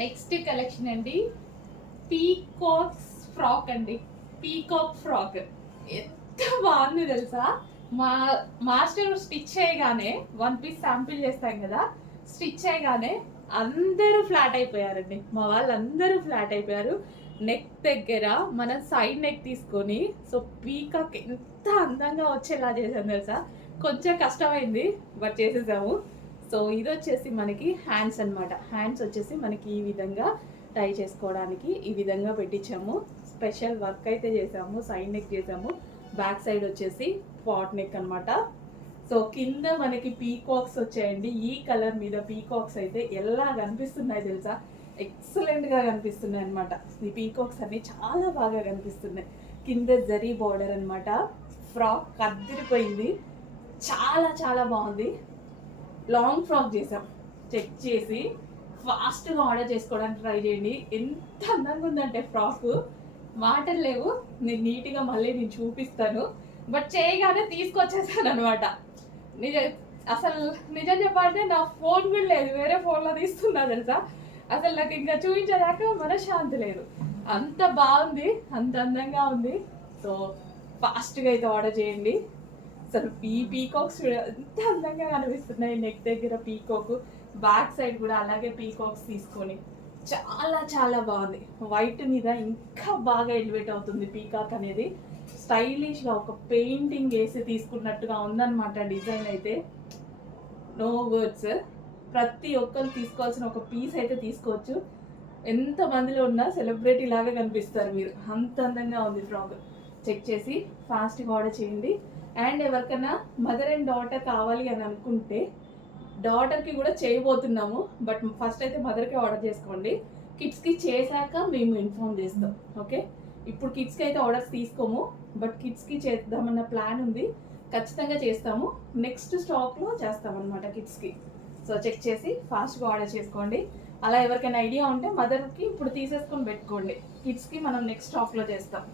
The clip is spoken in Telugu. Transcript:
నెక్స్ట్ కలెక్షన్ అండి, పీకాక్స్ ఫ్రాక్ అండి. పీకాక్ ఫ్రాక్ ఎంత బాగుంది తెలుసా. మా మాస్టర్ స్టిచ్ చేయగానే 1 పీస్ శాంపిల్ చేస్తాం కదా, స్టిచ్ చేయగానే అందరూ ఫ్లాట్ అయిపోయారండి. మా వాళ్ళందరూ ఫ్లాట్ అయిపోయారు. నెక్ దగ్గర మనం సైడ్ నెక్ తీసుకొని, సో పీకాక్ ఎంత అందంగా వచ్చేలా చేసాం తెలుసా. కొంచెం కష్టమైంది బట్ చేసేసాము. సో ఇది వచ్చేసి మనకి హ్యాండ్స్ అనమాట. హ్యాండ్స్ వచ్చేసి మనకి ఈ విధంగా టై చేసుకోవడానికి ఈ విధంగా పెట్టించాము. స్పెషల్ వర్క్ అయితే చేసాము, సైడ్ నెక్ చేసాము. బ్యాక్ సైడ్ వచ్చేసి పాట్ నెక్ అనమాట. సో కింద మనకి పీకాక్స్ వచ్చాయండి. ఈ కలర్ మీద పీకాక్స్ అయితే ఎలా కనిపిస్తున్నాయి తెలుసా, ఎక్సలెంట్గా కనిపిస్తున్నాయి అనమాట. ఈ పీకాక్స్ అన్ని చాలా బాగా కనిపిస్తున్నాయి. కింద జరీ బార్డర్ అనమాట. ఫ్రాక్ కదిరిపోయింది, చాలా చాలా బాగుంది. లాంగ్ ఫ్రాక్ చేసాం. చెక్ చేసి ఫాస్ట్గా ఆర్డర్ చేసుకోవడానికి ట్రై చేయండి. ఎంత అందంగా ఉందంటే ఫ్రాక్ మాటలు లేవు. నేను నీట్గా మళ్ళీ నేను చూపిస్తాను. బట్ చేయగానే తీసుకొచ్చేసాను అనమాట. అసలు నిజం చెప్పాలంటే నా ఫోన్ కూడా లేదు, వేరే ఫోన్లో తీస్తున్నా తెలుసా. అసలు నాకు ఇంకా చూపించేదాకా మనశ్శాంతి లేదు. అంత బాగుంది, అంత అందంగా ఉంది. సో ఫాస్ట్గా అయితే ఆర్డర్ చేయండి. అసలు ఈ పీకాక్స్ ఎంత అందంగా కనిపిస్తున్నాయి. నెక్ దగ్గర పీకాక్, బ్యాక్ సైడ్ కూడా అలాగే పీకాక్స్ తీసుకొని చాలా చాలా బాగుంది. వైట్ మీద ఇంకా బాగా ఎలివేట్ అవుతుంది పీకాక్ అనేది. స్టైలిష్గా ఒక పెయింటింగ్ వేసి తీసుకున్నట్టుగా ఉందన్నమాట డిజైన్ అయితే. No words. ప్రతి ఒక్కరు తీసుకోవాల్సిన ఒక పీస్ అయితే తీసుకోవచ్చు. ఎంత మందిలో ఉన్నా సెలబ్రిటీ లాగా కనిపిస్తారు మీరు, అంత అందంగా ఉంది ఫ్రాక్. చెక్ చేసి ఫాస్ట్గా ఆర్డర్ చేయండి. అండ్ ఎవరికైనా మదర్ అండ్ డాటర్ కావాలి అని అనుకుంటే డాటర్కి కూడా చేయబోతున్నాము. బట్ ఫస్ట్ అయితే మదర్కి ఆర్డర్ చేసుకోండి. కిడ్స్కి చేశాక మేము ఇన్ఫార్మ్ చేస్తాం. ఓకే, ఇప్పుడు కిడ్స్కి అయితే ఆర్డర్స్ తీసుకోము, బట్ కిడ్స్కి చేద్దామన్న ప్లాన్ ఉంది. ఖచ్చితంగా చేస్తాము. నెక్స్ట్ స్టాక్లో చేస్తామన్నమాట కిడ్స్కి. సో చెక్ చేసి ఫాస్ట్గా ఆర్డర్ చేసుకోండి. అలా ఎవరికైనా ఐడియా ఉంటే మదర్కి ఇప్పుడు తీసేసుకొని పెట్టుకోండి. కిడ్స్కి మనం నెక్స్ట్ స్టాక్లో చేస్తాం.